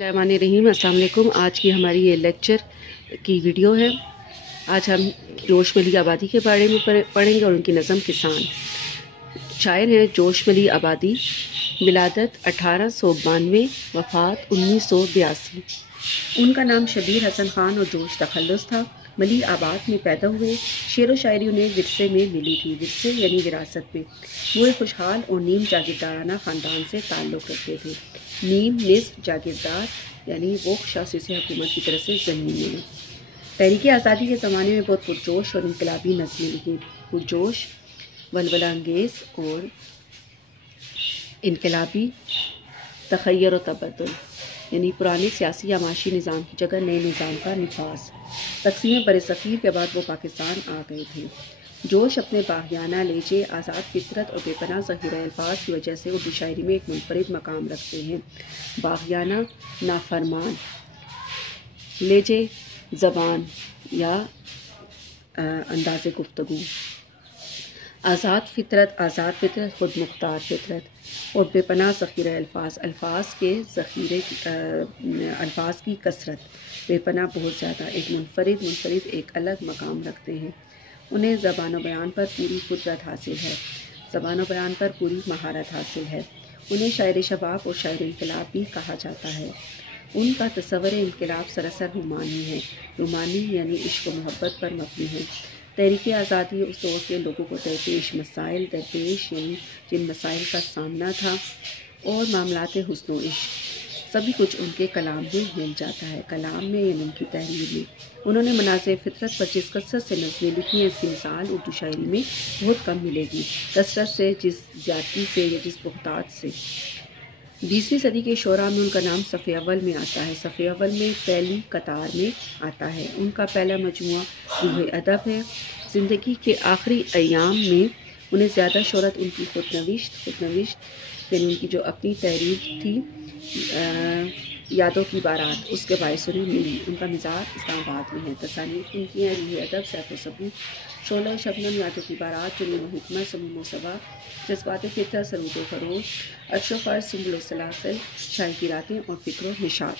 الرحمن الرحیم، السلام علیکم۔ آج کی ہماری یہ لیکچر کی ویڈیو ہے۔ آج ہم جوش ملی آبادی کے بارے میں پڑھیں گے اور ان کی نظم کسان۔ شاعر ہیں جوش ملی آبادی، ولادت 1892، وفات 1982۔ ان کا نام شبیر حسن خان اور جوش تخلص تھا۔ ملی آباد میں پیدا ہوئے۔ شعر و شاعری انہیں ورثے میں ملی تھی، ورثے یعنی وراثت میں۔ وہ ایک خوشحال اور نیم جاگیردارانہ خاندان سے تعلق رکھتے تھے۔ نیم نصف جاگیردار یعنی وہ شاسی حکومت کی طرف سے زمین ملی۔ تحریک آزادی کے زمانے میں بہت پرجوش اور انقلابی نظمیں لکھی۔ پرجوش، ولولہ انگیز اور انقلابی تخیر و تبدل یعنی پرانے سیاسی یا معاشی نظام کی جگہ نئے نظام کا نفاذ۔ تقسیم برصغیر کے بعد وہ پاکستان آ گئے تھے۔ جوش اپنے باغیانہ لہجے، آزاد فطرت اور بے پناہ ذخیرہ الفاظ کی وجہ سے اردو شاعری میں ایک منفرد مقام رکھتے ہیں۔ باغیانہ، نافرمان لہجے، زبان یا انداز گفتگو، آزاد فطرت خود مختار فطرت اور بے پناہ ذخیرہ الفاظ، الفاظ کی کثرت، بے پناہ بہت زیادہ، ایک منفرد ایک الگ مقام رکھتے ہیں۔ انہیں زبان و بیان پر پوری قدرت حاصل ہے، زبان و بیان پر پوری مہارت حاصل ہے۔ انہیں شاعر شباب اور شاعر انقلاب بھی کہا جاتا ہے۔ ان کا تصور انقلاب سراسر رومانی ہے۔ رومانی یعنی عشق و محبت پر مبنی ہے۔ تحریک آزادی اس دور کے لوگوں کو درپیش مسائل یعنی جن مسائل کا سامنا تھا اور معاملات حسن و عشق، سبھی کچھ ان کے کلام میں مل جاتا ہے۔ کلام میں یعنی ان کی تحریر میں۔ انہوں نے مناظر فطرت پر جس کثرت سے نظمیں لکھی ہیں، اس کی مثال اردو شاعری میں بہت کم ملے گی۔ کثرت سے، جس زیادتی سے یا جس بہتات سے۔ 20ویں صدی کے شعراء میں ان کا نام صف اول میں آتا ہے۔ صف اول میں پہلی قطار میں آتا ہے۔ ان کا پہلا مجموعہ روح ادب ہے۔ زندگی کے آخری ایام میں انہیں زیادہ شہرت ان کی خود نوشت یعنی ان کی جو اپنی تحریر تھی، یادوں کی بارات، اس کے باعث انہیں ملی۔ ان کا مزار اسلام آباد میں ہے۔ تصانیف ان کی ہیں روح ادب، سیف و ثبوت، شعلہ و شبنم، یادوں کی بارات، جنون و حکمت، سموم و صبا، جذبات فطرت، سرود و فروغ، عرش و فرش، سنبل و سلاسل، شاہ کی راتیں اور فکر و نشاط۔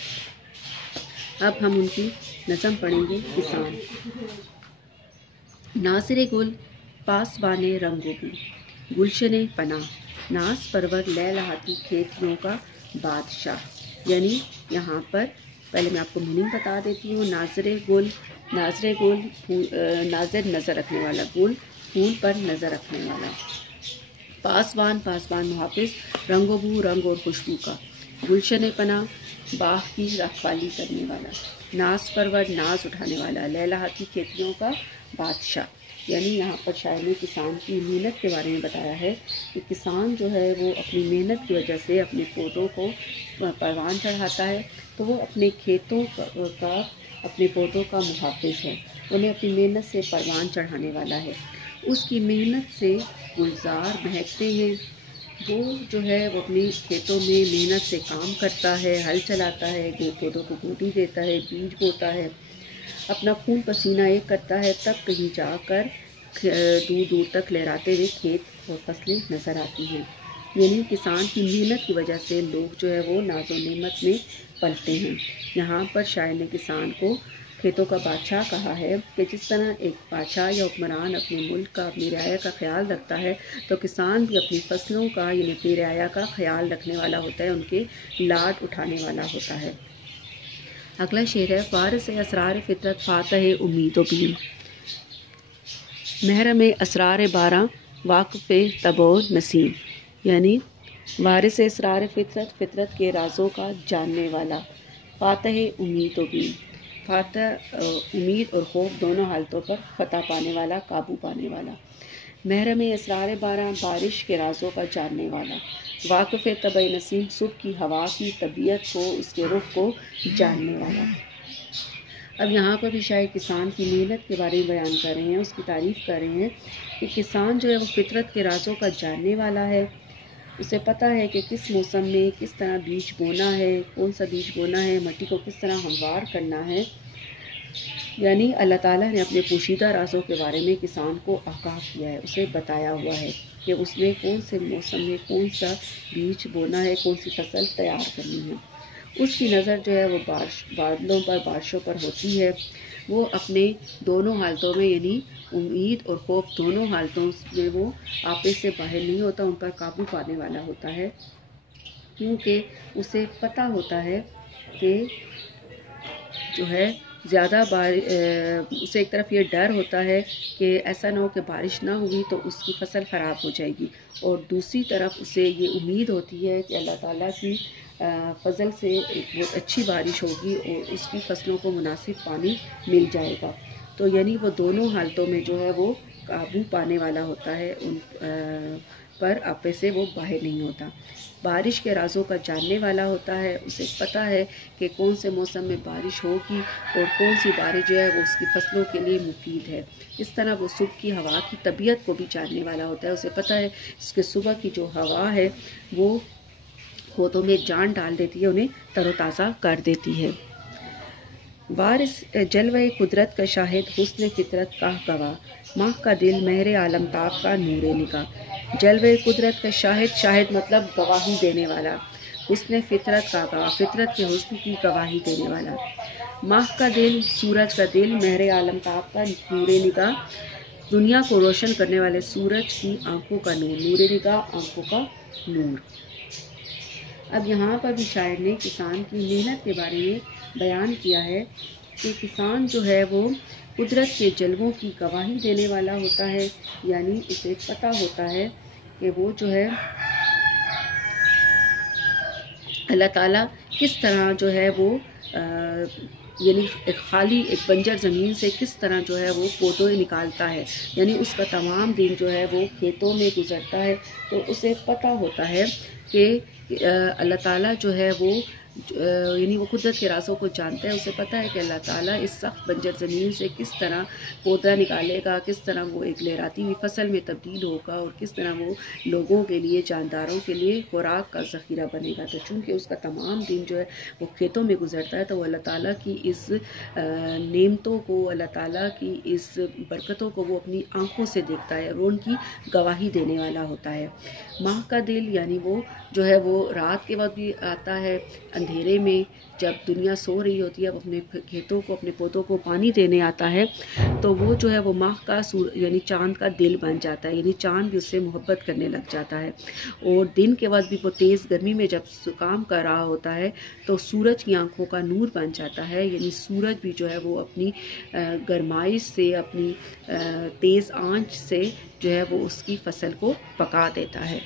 اب ہم ان کی نظم پڑھیں گے۔ کسان۔ ناظر گل، پاسبان رنگ و بو، گلشن پناہ، ناز پرور لہلہاتی کھیتیوں کا بادشاہ۔ یعنی یہاں پر پہلے میں آپ کو میننگ بتا دیتی ہوں۔ ناظر گل، ناظر نظر رکھنے والا، گل پھول پر نظر رکھنے والا، پاسبان محافظ، رنگ و بو رنگ اور خوشبو کا، گلشن پناہ باغ کی رکھوالی کرنے والا، ناز پرور ناز اٹھانے والا، لہلہاتی کھیتیوں کا بادشاہ۔ یعنی یہاں پر شاعر نے کسان کی محنت کے بارے میں بتایا ہے کہ کسان جو ہے وہ اپنی محنت کی وجہ سے اپنے پودوں کو پروان چڑھاتا ہے، تو وہ اپنے کھیتوں کا اپنے پودوں کا محافظ ہے، انہیں اپنی محنت سے پروان چڑھانے والا ہے۔ اس کی محنت سے گلزار مہکتے ہیں۔ وہ جو ہے وہ اپنے کھیتوں میں محنت سے کام کرتا ہے، ہل چلاتا ہے، پودوں کو گوٹی دیتا ہے، بیج بوتا ہے، اپنا خون پسینہ ایک کرتا ہے، تب کہیں جا کر دور دور تک لہراتے ہوئے کھیت اور فصلیں نظر آتی ہیں۔ یعنی کسان کی محنت کی وجہ سے لوگ جو ہے وہ ناز و نعمت میں پلتے ہیں۔ یہاں پر شاعر نے کسان کو کھیتوں کا بادشاہ کہا ہے کہ جس طرح ایک بادشاہ یا حکمران اپنے ملک کا، اپنی رعایا کا خیال رکھتا ہے، تو کسان بھی اپنی فصلوں کا یعنی اپنی رعایا کا خیال رکھنے والا ہوتا ہے، ان کے لاڈ اٹھانے والا ہوتا ہے۔ اگلا شعر ہے۔ وارث اسرار فطرت، فاتح امید و بیم، محرم اسرار باراں، واقف طبع و نسیم۔ یعنی وارث اسرار فطرت کے رازوں کا جاننے والا، فاتح امید و بیم، فاتح امید اور خوف دونوں حالتوں پر فتح پانے والا، قابو پانے والا، محرم اسرار باراں، بارش کے رازوں کا جاننے والا، واقف طبع نسیم، صبح کی ہوا کی طبیعت کو، اس کے رخ کو جاننے والا۔ اب یہاں پر بھی شاید کسان کی محنت کے بارے میں بیان کر رہے ہیں، اس کی تعریف کر رہے ہیں کہ کسان جو ہے وہ فطرت کے رازوں کا جاننے والا ہے۔ اسے پتہ ہے کہ کس موسم میں کس طرح بیج بونا ہے، کون سا بیج بونا ہے، مٹی کو کس طرح ہموار کرنا ہے۔ یعنی اللہ تعالیٰ نے اپنے پوشیدہ رازوں کے بارے میں کسان کو آگاہ کیا ہے، اسے بتایا ہوا ہے کہ اس نے کون سے موسم میں کون سا بیج بونا ہے، کون سی فصل تیار کرنی ہے۔ اس کی نظر جو ہے وہ بادلوں پر، بارشوں پر ہوتی ہے۔ وہ اپنے دونوں حالتوں میں یعنی امید اور خوف دونوں حالتوں میں وہ آپے سے باہر نہیں ہوتا، ان پر قابو پانے والا ہوتا ہے، کیونکہ اسے پتہ ہوتا ہے کہ جو ہے زیادہ اسے ایک طرف یہ ڈر ہوتا ہے کہ ایسا نہ ہو کہ بارش نہ ہوئی تو اس کی فصل خراب ہو جائے گی، اور دوسری طرف اسے یہ امید ہوتی ہے کہ اللہ تعالیٰ کی فضل سے ایک بہت اچھی بارش ہوگی اور اس کی فصلوں کو مناسب پانی مل جائے گا۔ تو یعنی وہ دونوں حالتوں میں جو ہے وہ قابو پانے والا ہوتا ہے، ان پر آپے سے وہ باہر نہیں ہوتا۔ بارش کے رازوں کا جاننے والا ہوتا ہے، اسے پتہ ہے کہ کون سے موسم میں بارش ہوگی اور کون سی بارش جو ہے وہ اس کی فصلوں کے لیے مفید ہے۔ اس طرح وہ صبح کی ہوا کی طبیعت کو بھی جاننے والا ہوتا ہے، اسے پتہ ہے اس کے صبح کی جو ہوا ہے وہ پودوں میں جان ڈال دیتی ہے، انہیں تر و تازہ کر دیتی ہے۔ وارث جلوہ قدرت کا شاہد، حسن فطرت کا گواہ، ماہ کا دل مہر عالمتاب کا نور نگاہ۔ جلوہ قدرت کا شاہد، شاہد مطلب گواہی دینے والا، حسن فطرت کا گواہ، فطرت کے حسن کی گواہی دینے والا۔ ماہ کا دل، سورج کا دل، مہر عالمتاب کا نور نگاہ، دنیا کو روشن کرنے والے سورج کی آنکھوں کا نور، نور نگاہ آنکھوں کا نور۔ اب یہاں پر بھی شاعر نے کسان کی محنت کے بارے میں بیان کیا ہے کہ کسان جو ہے وہ قدرت کے جلووں کی گواہی دینے والا ہوتا ہے، یعنی اسے پتہ ہوتا ہے کہ وہ جو ہے اللہ تعالیٰ کس طرح جو ہے وہ یعنی ایک خالی ایک بنجر زمین سے کس طرح جو ہے وہ پودے نکالتا ہے، یعنی اس کا تمام دن جو ہے وہ کھیتوں میں گزرتا ہے، تو اسے پتہ ہوتا ہے کہ اللہ تعالیٰ جو ہے وہ یعنی وہ قدرت کے رازوں کو جانتا ہے، اسے پتہ ہے کہ اللہ تعالیٰ اس سخت بنجر زمین سے کس طرح پودا نکالے گا، کس طرح وہ ایک لہراتی ہوئی فصل میں تبدیل ہوگا، اور کس طرح وہ لوگوں کے لیے، جانداروں کے لیے خوراک کا ذخیرہ بنے گا۔ تو چونکہ اس کا تمام دن جو ہے وہ کھیتوں میں گزرتا ہے، تو وہ اللہ تعالیٰ کی اس نعمتوں کو، اللہ تعالیٰ کی اس برکتوں کو وہ اپنی آنکھوں سے دیکھتا ہے اور ان کی گواہی دینے والا ہوتا ہے۔ ماہ کا دل یعنی وہ جو ہے وہ رات کے وقت بھی آتا ہے، اندھیرے میں جب دنیا سو رہی ہوتی ہے، وہ اپنے کھیتوں کو، اپنے پودوں کو پانی دینے آتا ہے، تو وہ جو ہے وہ ماہ کا یعنی چاند کا دل بن جاتا ہے، یعنی چاند بھی اس سے محبت کرنے لگ جاتا ہے۔ اور دن کے وقت بھی وہ تیز گرمی میں جب کام کر رہا ہوتا ہے تو سورج کی آنکھوں کا نور بن جاتا ہے، یعنی سورج بھی جو ہے وہ اپنی گرمائش سے، اپنی تیز آنچ سے جو ہے وہ اس کی فصل کو پکا دیتا ہے۔